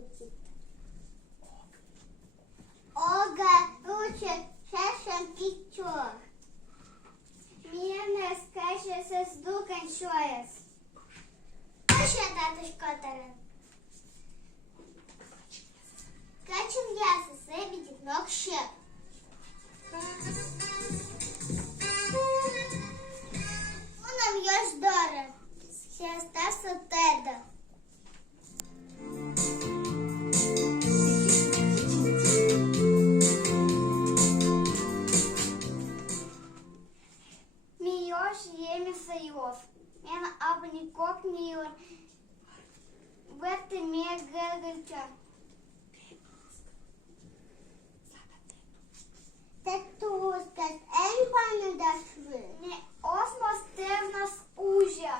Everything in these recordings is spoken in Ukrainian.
звучить. Ога, ручек, шашем пичор. Мирно скаче со звуком шоес. Еще татушка таран. Качем ясы, сэбидит ног щеп. Нам ёж дора. Все остался теда. Миёж еми союз. Мен абникок миор. В это мега. Тетускас эльбаны дошли. Не осмос тернас ужа.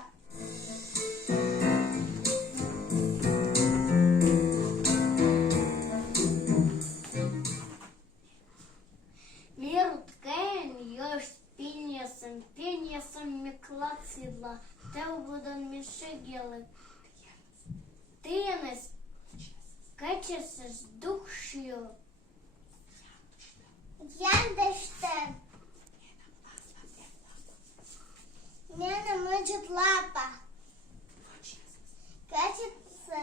Мирут кэм ёж пиньясом меклацидла. Теубудан мишегелы. Тенес качесешь духшью. Яндештен. Нена мочит лапа. Качется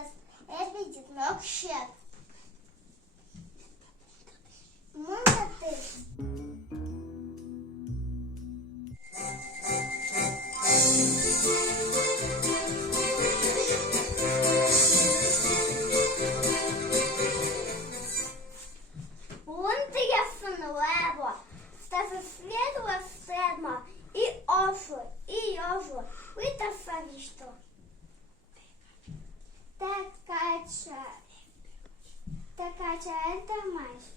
эбидит ног щет. Мунда ты. Лево, стаса следова седма и офу, и йожу, вита савишто. Такача это мать.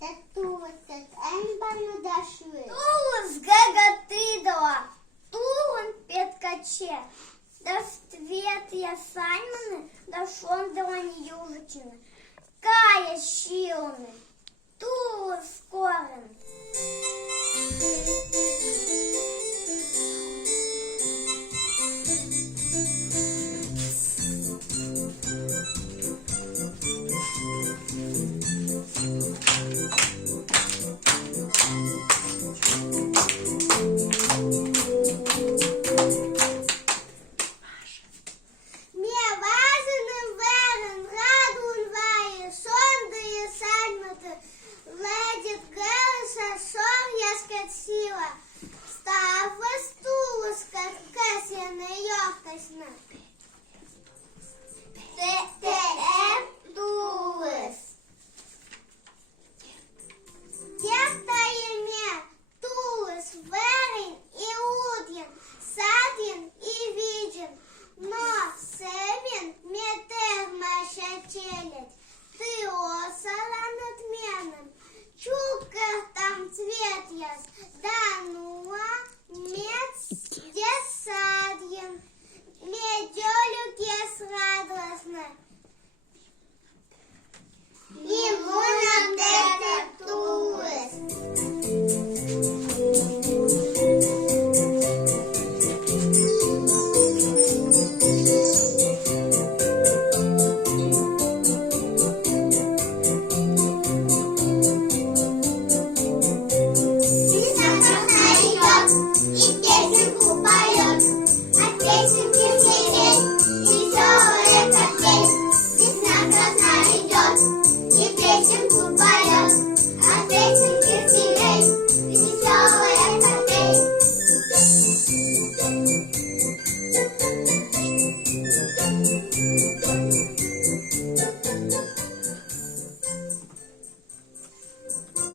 Татуатет энбану дашуи. Тулус гагатыдова, тулун петкаче. Да свет я сайманы, да шондовани южичины. Кая щилны. Ту скорен. Ледит голоса, сон я скатила.